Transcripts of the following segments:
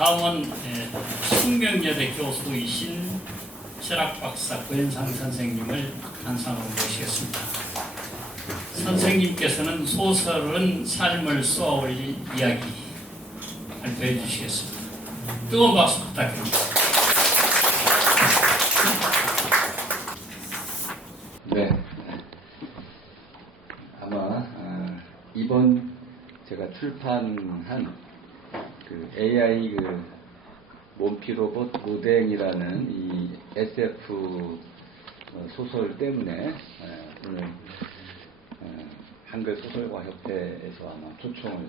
다음은 숙명여대 교수이신 철학박사 고현상 선생님을 한상으로 모시겠습니다. 선생님께서는 소설은 삶을 쏘아올린 이야기 발표해 주시겠습니다. 뜨거운 박수 부탁드립니다. 네, 아마 이번 제가 출판한 그 AI 몸피 로봇 모댕이라는 이 SF 소설 때문에 오늘 한글 소설가 협회에서 아마 초청을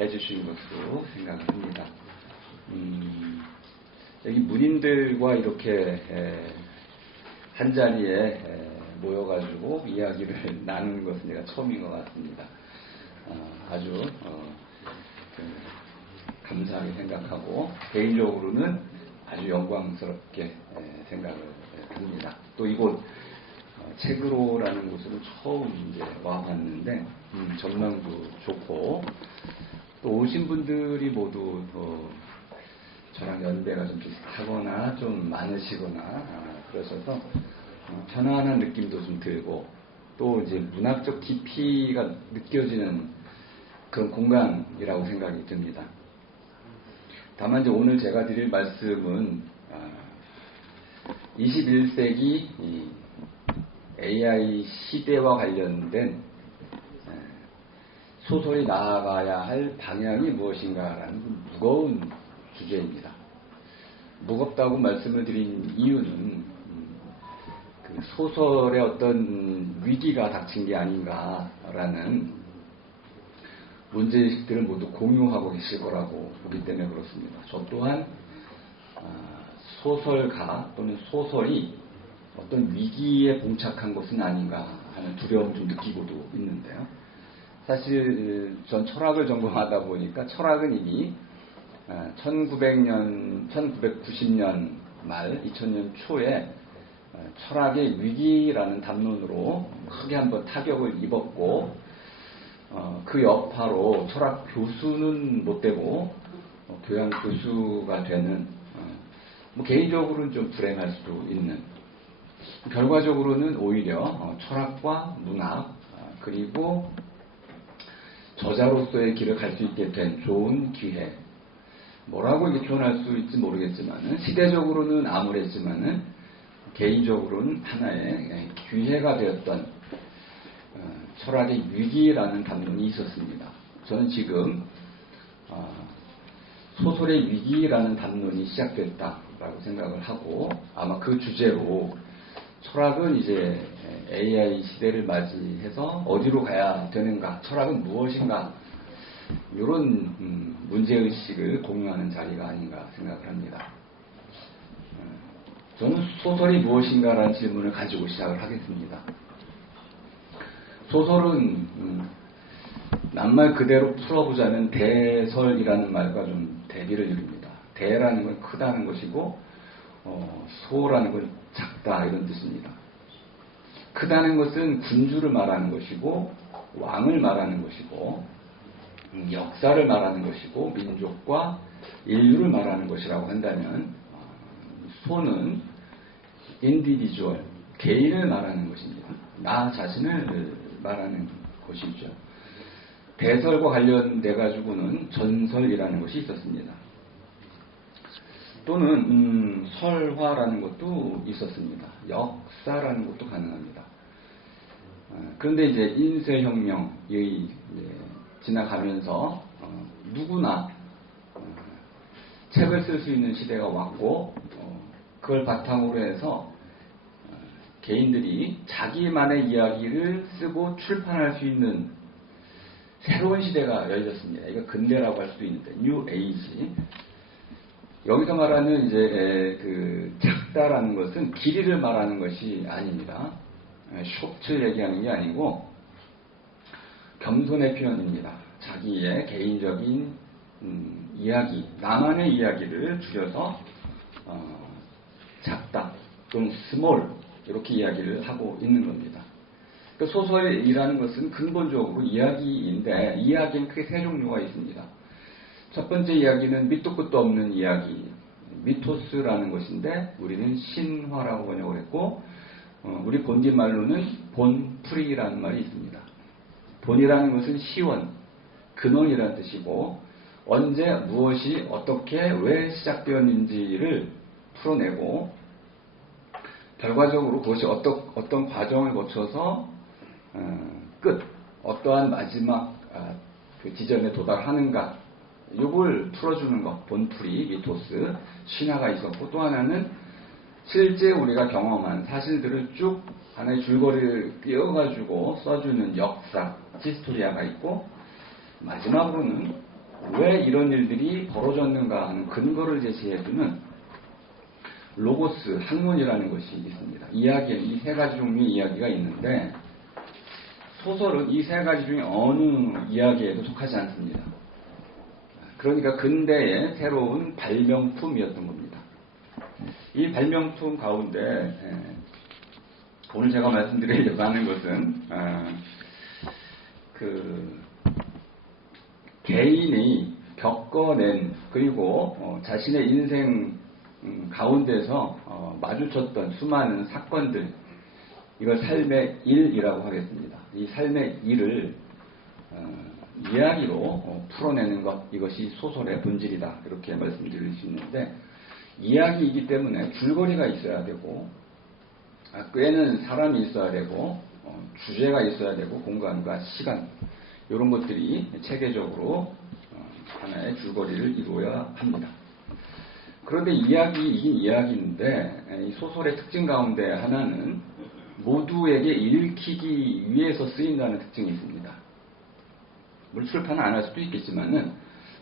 해주신 것으로 생각을 합니다. 여기 문인들과 이렇게 한 자리에 모여가지고 이야기를 나누는 것은 제가 처음인 것 같습니다. 아주 감사하게 생각하고 개인적으로는 아주 영광스럽게 생각을 합니다. 또 이곳 책으로라는 곳으로 처음 이제 와봤는데 전망도 좋고 또 오신 분들이 모두 저랑 연배가 좀 비슷하거나 좀 많으시거나 그러셔서 편안한 느낌도 좀 들고 또 이제 문학적 깊이가 느껴지는 그런 공간이라고 생각이 듭니다. 다만 이제 오늘 제가 드릴 말씀은 21세기 AI 시대와 관련된 소설이 나아가야 할 방향이 무엇인가라는 무거운 주제입니다. 무겁다고 말씀을 드린 이유는 그 소설의 어떤 위기가 닥친 게 아닌가라는 문제의식들을 모두 공유하고 계실 거라고 보기 때문에 그렇습니다. 저 또한 소설가 또는 소설이 어떤 위기에 봉착한 것은 아닌가 하는 두려움을 좀 느끼고도 있는데요. 사실 전 철학을 전공하다 보니까 철학은 이미 1990년 말 2000년 초에 철학의 위기라는 담론으로 크게 한번 타격을 입었고 그 여파로 철학 교수는 못 되고 교양 교수가 되는 개인적으로는 좀 불행할 수도 있는 결과적으로는 오히려 철학과 문학 그리고 저자로서의 길을 갈 수 있게 된 좋은 기회 뭐라고 이렇게 표현할 수 있을지 모르겠지만은 시대적으로는 암울했지만은 개인적으로는 하나의 기회가 되었던 철학의 위기라는 담론이 있었습니다. 저는 지금 소설의 위기라는 담론이 시작됐다라고 생각을 하고 아마 그 주제로 철학은 이제 AI 시대를 맞이해서 어디로 가야 되는가, 철학은 무엇인가 이런 문제의식을 공유하는 자리가 아닌가 생각을 합니다. 저는 소설이 무엇인가라는 질문을 가지고 시작을 하겠습니다. 소설은 낱말 그대로 풀어보자면 대설이라는 말과 좀 대비를 이룹니다. 대라는 건 크다는 것이고 소라는 건 작다 이런 뜻입니다. 크다는 것은 군주를 말하는 것이고 왕을 말하는 것이고 역사를 말하는 것이고 민족과 인류를 말하는 것이라고 한다면 소는 인디비주얼 개인을 말하는 것입니다. 나 자신을 말하는 것이죠. 대설과 관련돼 가지고는 전설이라는 것이 있었습니다. 또는 설화라는 것도 있었습니다. 역사라는 것도 가능합니다. 그런데 이제 인쇄혁명이 지나가면서 누구나 책을 쓸 수 있는 시대가 왔고 그걸 바탕으로 해서 개인들이 자기만의 이야기를 쓰고 출판할 수 있는 새로운 시대가 열렸습니다. 이거 근대라고 할 수도 있는데 뉴 에이지. 여기서 말하는 이제 그 작다라는 것은 길이를 말하는 것이 아닙니다. 쇼트 얘기하는 게 아니고 겸손의 표현입니다. 자기의 개인적인 이야기, 나만의 이야기를 줄여서 작다 또는 스몰 이렇게 이야기를 하고 있는 겁니다. 소설이라는 것은 근본적으로 이야기인데 이야기는 크게 세 종류가 있습니다. 첫 번째 이야기는 밑도 끝도 없는 이야기, 미토스라는 것인데 우리는 신화라고 번역을 했고 우리 본디 말로는 본풀이라는 말이 있습니다. 본이라는 것은 시원, 근원이라는 뜻이고 언제 무엇이 어떻게 왜 시작되었는지를 풀어내고 결과적으로 그것이 어떤 과정을 거쳐서 어떠한 마지막 그 지점에 도달하는가 이걸 풀어주는 것, 본풀이, 미토스, 신화가 있었고 또 하나는 실제 우리가 경험한 사실들을 쭉 하나의 줄거리를 띄워가지고 써주는 역사, 히스토리아가 있고 마지막으로는 왜 이런 일들이 벌어졌는가 하는 근거를 제시해주는 로고스, 학문이라는 것이 있습니다. 이야기에는 이 세 가지 종류의 이야기가 있는데 소설은 이 세 가지 중에 어느 이야기에도 속하지 않습니다. 그러니까 근대의 새로운 발명품이었던 겁니다. 이 발명품 가운데 오늘 제가 말씀드리려고 하는 것은 그 개인이 겪어낸 그리고 자신의 인생 가운데서 마주쳤던 수많은 사건들 이걸 삶의 일이라고 하겠습니다. 이 삶의 일을 이야기로 풀어내는 것 이것이 소설의 본질이다 이렇게 말씀드릴 수 있는데 이야기이기 때문에 줄거리가 있어야 되고 꾀는 사람이 있어야 되고 주제가 있어야 되고 공간과 시간 이런 것들이 체계적으로 하나의 줄거리를 이루어야 합니다. 그런데 이야기이긴 이야기인데 이 소설의 특징 가운데 하나는 모두에게 읽히기 위해서 쓰인다는 특징이 있습니다. 물론 출판은 안 할 수도 있겠지만은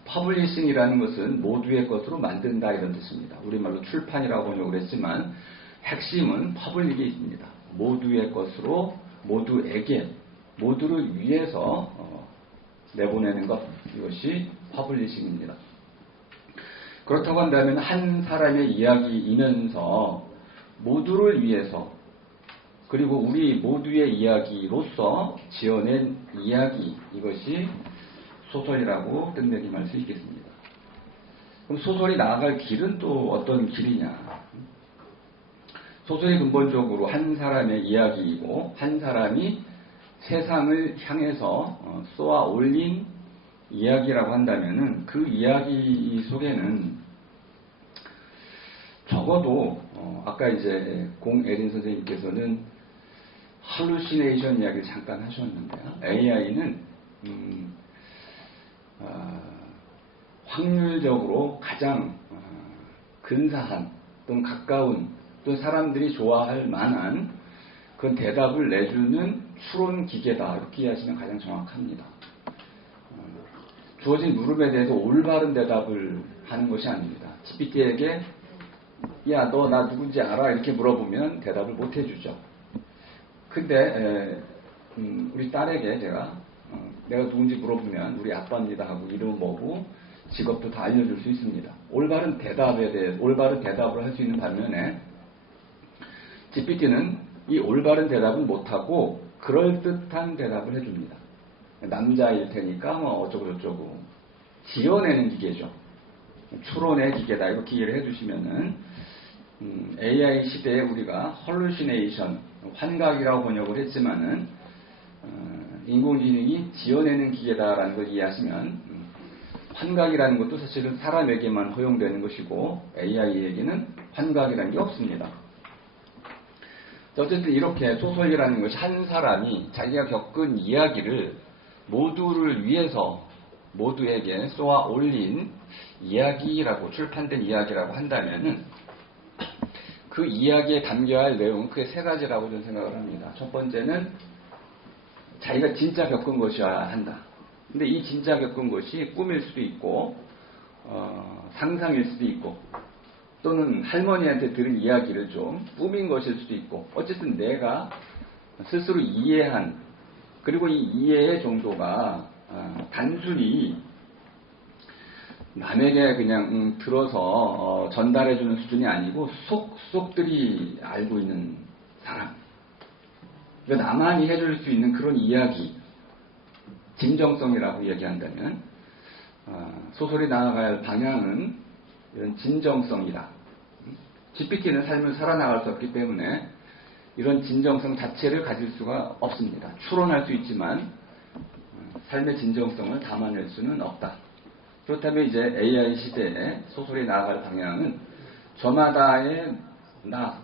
퍼블리싱이라는 것은 모두의 것으로 만든다 이런 뜻입니다. 우리말로 출판이라고 번역을 했지만 핵심은 퍼블릭에 있습니다. 모두의 것으로 모두에게 모두를 위해서 내보내는 것 이것이 퍼블리싱입니다. 그렇다고 한다면 한 사람의 이야기이면서 모두를 위해서 그리고 우리 모두의 이야기로서 지어낸 이야기 이것이 소설이라고 끝내기만 할 수 있겠습니다. 그럼 소설이 나아갈 길은 또 어떤 길이냐? 소설이 근본적으로 한 사람의 이야기이고 한 사람이 세상을 향해서 쏘아 올린 이야기라고 한다면은 그 이야기 속에는 적어도 아까 이제 공에린 선생님께서는 할루시네이션 이야기를 잠깐 하셨는데요. AI는 확률적으로 가장 근사한 또는 가까운 또 사람들이 좋아할 만한 그런 대답을 내주는 추론 기계다 이렇게 이해하시면 가장 정확합니다. 주어진 물음에 대해서 올바른 대답을 하는 것이 아닙니다. GPT에게 야, 너 나 누군지 알아? 이렇게 물어보면 대답을 못 해주죠. 근데 우리 딸에게 제가 내가 누군지 물어보면 우리 아빠입니다 하고 이름 뭐고 직업도 다 알려줄 수 있습니다. 올바른 대답을 할 수 있는 반면에 GPT는 이 올바른 대답은 못하고 그럴듯한 대답을 해줍니다. 남자일 테니까 뭐 어쩌고저쩌고 지어내는 기계죠. 추론의 기계다 이렇게 이해를 해주시면은 AI 시대에 우리가 헐루시네이션 환각이라고 번역을 했지만은 인공지능이 지어내는 기계다라는 걸 이해하시면 환각이라는 것도 사실은 사람에게만 허용되는 것이고 AI에게는 환각이라는 게 없습니다. 어쨌든 이렇게 소설이라는 것이 한 사람이 자기가 겪은 이야기를 모두를 위해서 모두에게 쏘아 올린 이야기라고 출판된 이야기라고 한다면은 그 이야기에 담겨야 할 내용은 크게 세 가지라고 저는 생각을 합니다. 첫 번째는 자기가 진짜 겪은 것이어야 한다. 근데 이 진짜 겪은 것이 꿈일 수도 있고 상상일 수도 있고 또는 할머니한테 들은 이야기를 좀 꾸민 것일 수도 있고 어쨌든 내가 스스로 이해한 그리고 이 이해의 정도가 단순히 남에게 그냥 들어서 전달해주는 수준이 아니고 속속들이 알고 있는 사람 그러니까 나만이 해줄 수 있는 그런 이야기 진정성이라고 얘기한다면 소설이 나아갈 방향은 이런 진정성이다. GPT는 삶을 살아나갈 수 없기 때문에 이런 진정성 자체를 가질 수가 없습니다. 추론할 수 있지만 삶의 진정성을 담아낼 수는 없다. 그렇다면 이제 AI 시대에 소설이 나아갈 방향은 저마다의 나,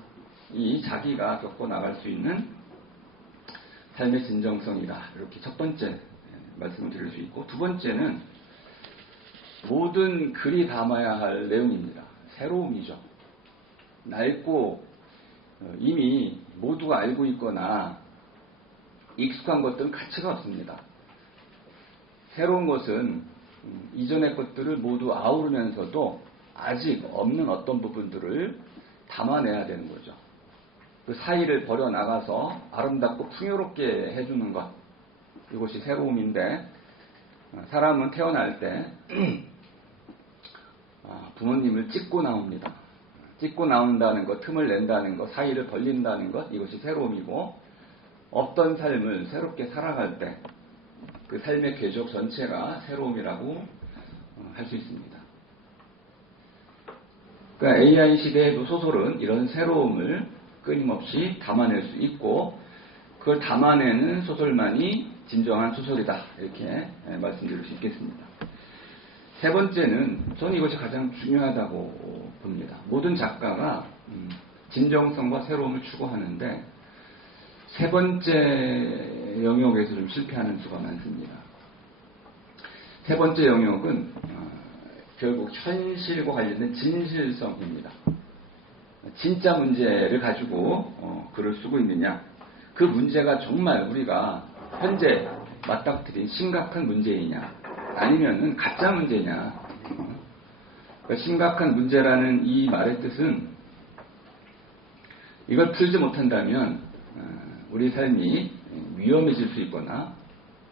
이 자기가 겪고 나갈 수 있는 삶의 진정성이다. 이렇게 첫 번째 말씀을 드릴 수 있고, 두 번째는 모든 글이 담아야 할 내용입니다. 새로움이죠. 낡고 이미 모두가 알고 있거나 익숙한 것들은 가치가 없습니다. 새로운 것은 이전의 것들을 모두 아우르면서도 아직 없는 어떤 부분들을 담아내야 되는 거죠. 그 사이를 버려나가서 아름답고 풍요롭게 해주는 것, 이것이 새로움인데, 사람은 태어날 때 부모님을 찍고 나옵니다. 찍고 나온다는 것, 틈을 낸다는 것, 사이를 벌린다는 것, 이것이 새로움이고, 없던 삶을 새롭게 살아갈 때 그 삶의 궤적 전체가 새로움이라고 할 수 있습니다. 그러니까 AI 시대에도 소설은 이런 새로움을 끊임없이 담아낼 수 있고, 그걸 담아내는 소설만이 진정한 소설이다, 이렇게 말씀드릴 수 있겠습니다. 세 번째는 저는 이것이 가장 중요하다고 봅니다. 모든 작가가 진정성과 새로움을 추구하는데 세 번째 영역에서 좀 실패하는 수가 많습니다. 세 번째 영역은 결국 현실과 관련된 진실성입니다. 진짜 문제를 가지고 글을 쓰고 있느냐, 그 문제가 정말 우리가 현재 맞닥뜨린 심각한 문제이냐, 아니면은 가짜 문제냐. 그러니까 심각한 문제라는 이 말의 뜻은 이걸 풀지 못한다면 우리 삶이 위험해질 수 있거나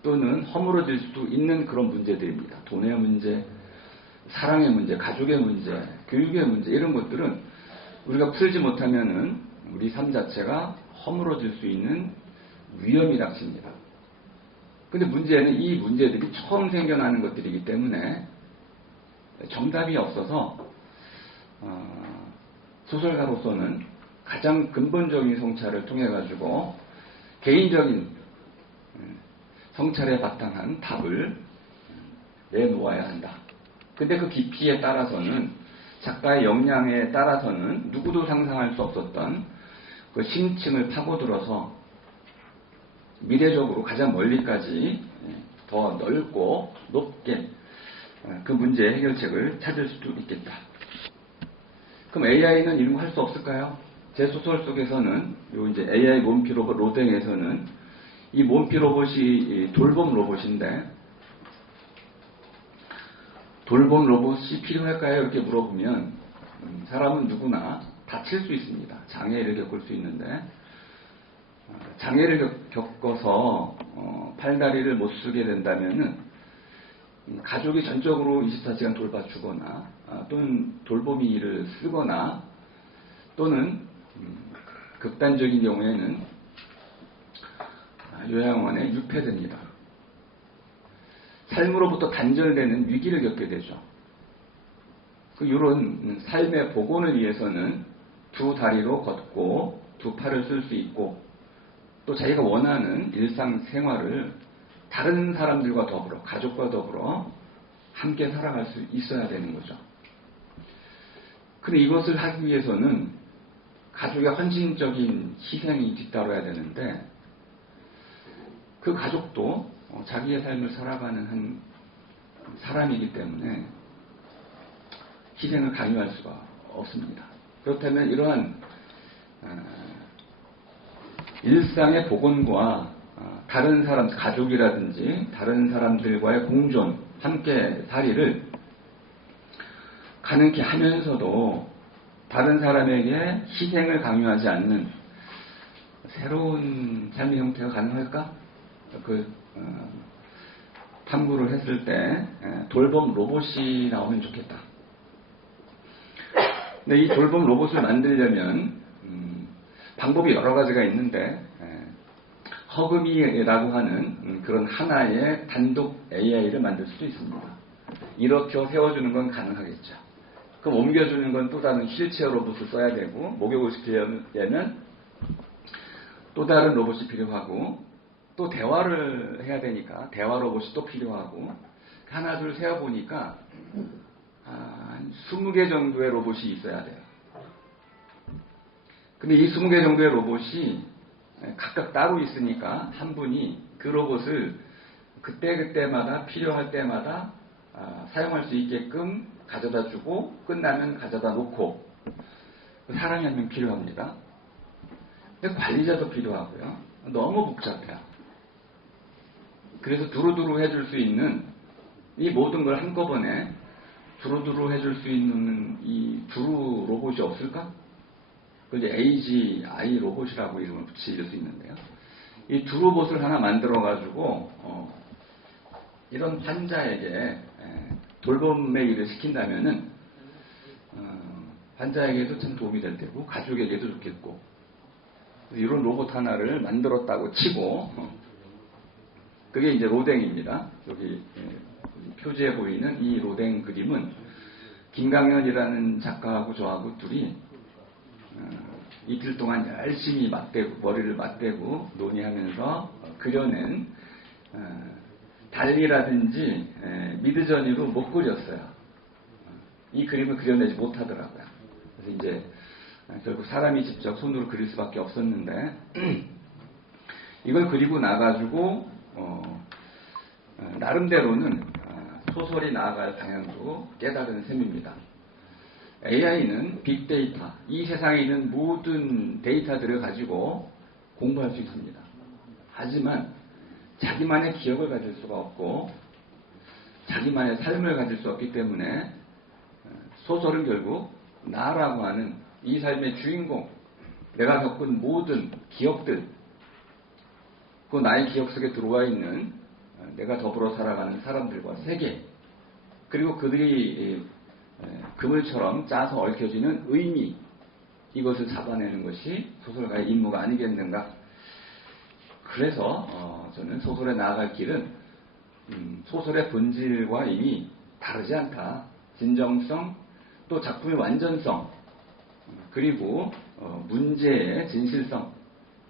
또는 허물어질 수도 있는 그런 문제들입니다. 돈의 문제, 사랑의 문제, 가족의 문제, 교육의 문제, 이런 것들은 우리가 풀지 못하면은 우리 삶 자체가 허물어질 수 있는 위험이 닥칩니다. 근데 문제는 이 문제들이 처음 생겨나는 것들이기 때문에 정답이 없어서 소설가로서는 가장 근본적인 성찰을 통해 가지고 개인적인 성찰에 바탕한 답을 내놓아야 한다. 근데 그 깊이에 따라서는, 작가의 역량에 따라서는 누구도 상상할 수 없었던 그 심층을 파고들어서 미래적으로 가장 멀리까지 더 넓고 높게 그 문제의 해결책을 찾을 수도 있겠다. 그럼 AI는 이런 거 할 수 없을까요? 제 소설 속에서는 요 이제 AI 몸피 로봇 로댕에서는 이 몸피 로봇이 돌봄 로봇인데, 돌봄 로봇이 필요할까요? 이렇게 물어보면 사람은 누구나 다칠 수 있습니다. 장애를 겪을 수 있는데, 장애를 겪어서 팔다리를 못 쓰게 된다면은 가족이 전적으로 24시간 돌봐주거나 또는 돌보미 일을 쓰거나 또는 극단적인 경우에는 요양원에 유폐됩니다. 삶으로부터 단절되는 위기를 겪게 되죠. 이런 삶의 복원을 위해서는 두 다리로 걷고 두 팔을 쓸 수 있고 또 자기가 원하는 일상생활을 다른 사람들과 더불어, 가족과 더불어 함께 살아갈 수 있어야 되는 거죠. 근데 이것을 하기 위해서는 가족의 헌신적인 희생이 뒤따라야 되는데, 그 가족도 자기의 삶을 살아가는 한 사람이기 때문에 희생을 강요할 수가 없습니다. 그렇다면 이러한 일상의 복원과 다른 사람, 가족이라든지 다른 사람들과의 공존, 함께 살이를 가능케 하면서도 다른 사람에게 희생을 강요하지 않는 새로운 삶의 형태가 가능할까? 탐구를 했을 때 돌봄 로봇이 나오면 좋겠다. 근데 이 돌봄 로봇을 만들려면 방법이 여러 가지가 있는데, 허금이라고 하는 그런 하나의 단독 AI를 만들 수도 있습니다. 일으켜 세워주는 건 가능하겠죠. 그럼 옮겨주는 건 또 다른 휠체어 로봇을 써야 되고, 목욕을 시키려면 또 다른 로봇이 필요하고, 또 대화를 해야 되니까 대화 로봇이 또 필요하고, 하나 둘 세어보니까 한 20개 정도의 로봇이 있어야 돼요. 근데 이 20개 정도의 로봇이 각각 따로 있으니까 한 분이 그 로봇을 그때그때마다 필요할 때마다 사용할 수 있게끔 가져다 주고 끝나면 가져다 놓고, 사람이 한 명 필요합니다. 근데 관리자도 필요하고요. 너무 복잡해요. 그래서 두루두루 해줄 수 있는 이 모든 걸 한꺼번에 두루두루 해줄 수 있는 이 두루 로봇이 없을까? 그 이제 AGI 로봇이라고 이름을 붙일 수 있는데요. 이 두루봇을 하나 만들어가지고 이런 환자에게 돌봄의 일을 시킨다면은 환자에게도 참 도움이 될 테고 가족에게도 좋겠고, 이런 로봇 하나를 만들었다고 치고 그게 이제 로댕입니다. 여기 표지에 보이는 이 로댕 그림은 김강현이라는 작가하고 저하고 둘이 이틀 동안 열심히 머리를 맞대고 논의하면서 그려낸 달리라든지 미드저니로 못 그렸어요. 이 그림을 그려내지 못하더라고요. 그래서 이제 결국 사람이 직접 손으로 그릴 수밖에 없었는데 이걸 그리고 나가지고 나름대로는 소설이 나아갈 방향도 깨달은 셈입니다. AI는 빅데이터, 이 세상에 있는 모든 데이터들을 가지고 공부할 수 있습니다. 하지만 자기만의 기억을 가질 수가 없고 자기만의 삶을 가질 수 없기 때문에 소설은 결국 나라고 하는 이 삶의 주인공, 내가 겪은 모든 기억들, 그 나의 기억 속에 들어와 있는 내가 더불어 살아가는 사람들과 세계, 그리고 그들이 그물처럼 짜서 얽혀지는 의미, 이것을 잡아내는 것이 소설가의 임무가 아니겠는가. 그래서 저는 소설에 나아갈 길은 소설의 본질과 이미 다르지 않다. 진정성, 또 작품의 완전성, 그리고 문제의 진실성,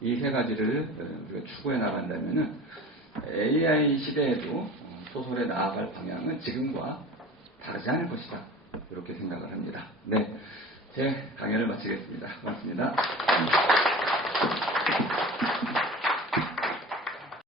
이 세 가지를 우리가 추구해 나간다면은 AI 시대에도 소설에 나아갈 방향은 지금과 다르지 않을 것이다. 이렇게 생각을 합니다. 네, 제 강연을 마치겠습니다. 고맙습니다.